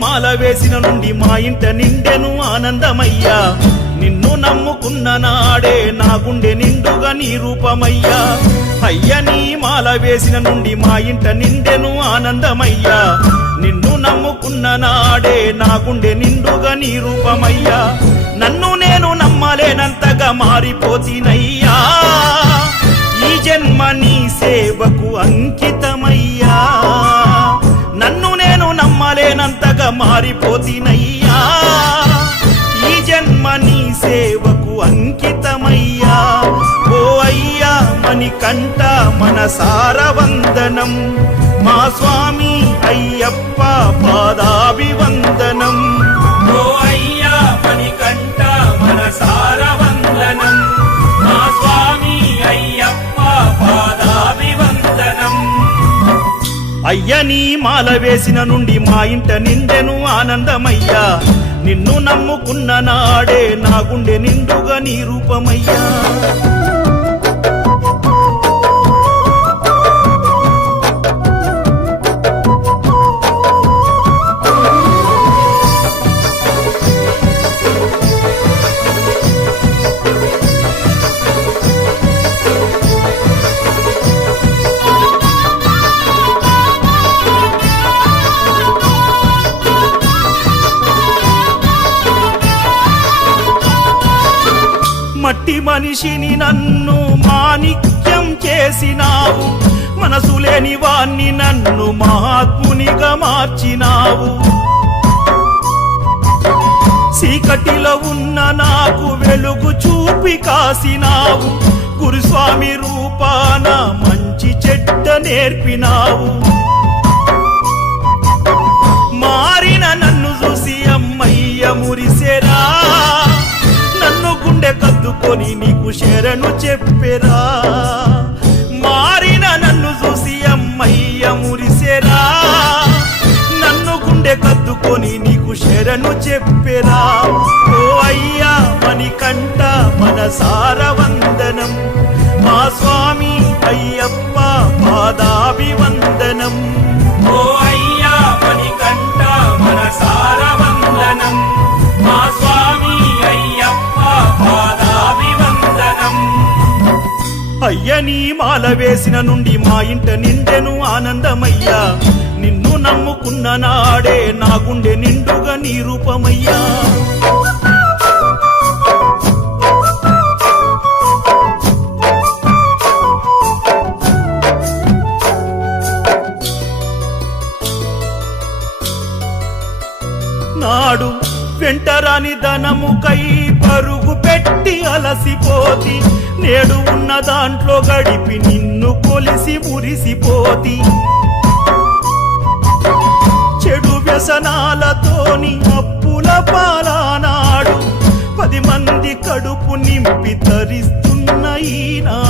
మాల వేసిన నుండి మా ఇంట నిండెను ఆనందమయ్యా నిన్ను నమ్ముకున్న నాడే నా గుండె నిండుగా నీ రూపమయ్యా అయ్యని మాల వేసిన నుండి మా ఇంట నిండెను ఆనందమయ్యా నిన్ను నమ్ముకున్న నాడే నా గుండె నిండుగా నీ రూపమయ్యా నన్ను నేను నమ్మలేనంతగా మారిపోతినయ్యా ఈ జన్మ నీ సేవకు అంకితమయ్యా నన్ను నేను నమ్మలేనంతగా మారిపోతినయ్యా ఈ జన్మ నీ సేవకు అంకితమయ్యా ఓ అయ్యా మణికంఠ మనసార వందనం మా స్వామి అయ్యప్ప పాదాభివందనం ఓ అయ్యా మణికంఠ మనసార వందనం మా స్వామి అయ్యప్ప పాదాభివందనం అయ్యని మాల వేసిన నుండి మా ఇంట నిండెను ఆనందమయ్యా నిన్ను నమ్ముకున్న నాడే నా గుండె నిండుగా నీ రూపమయ్యా మట్టి మనిషిని నన్ను మాణిక్యం చేసినావు మనసు లేని వాణ్ణి నన్ను మహాత్మునిగా మార్చినావు చీకటిలో ఉన్న నాకు వెలుగు చూపి కాసినావు గురుస్వామి రూపాన మంచి చెడ్డ నేర్పినావు మారిన నన్ను చూసి అమ్మయ్య మురిసెరా నన్ను గుండె కద్దుకొని నీకు శరణు చెప్పెరా మారిన నన్ను చూసి అమ్మయ్య మురిసెరా నన్ను గుండె కద్దుకొని నీకు శరణు చెప్పెరా ఓ అయ్యా మణికంఠ మనసార వందనం మా స్వామి అయ్యప్ప పాదాభివందనం ఓ అయ్యా మణికంఠ మనసార వందనం మా స్వామి అయ్యప్ప పాదాభివందనం అయ్యని మాల వేసిన నుండి మా ఇంట నిండెను ఆనందమయ్యా నిన్ను నమ్ముకున్న నాడే నా గుండె నిండుగా నీ రూపమయ్యా నాడు వెంటరాని ధనముకై పరుగు పెట్టి అలసిపోతి నేడు ఉన్న దాంట్లో గడిపి నిన్ను కొలిసి మురిసిపోతి చెడు వ్యసనాలతోని అప్పుల పాలనాడు 10 మంది కడుపు నింపి తరిస్తున్న ఈనాడు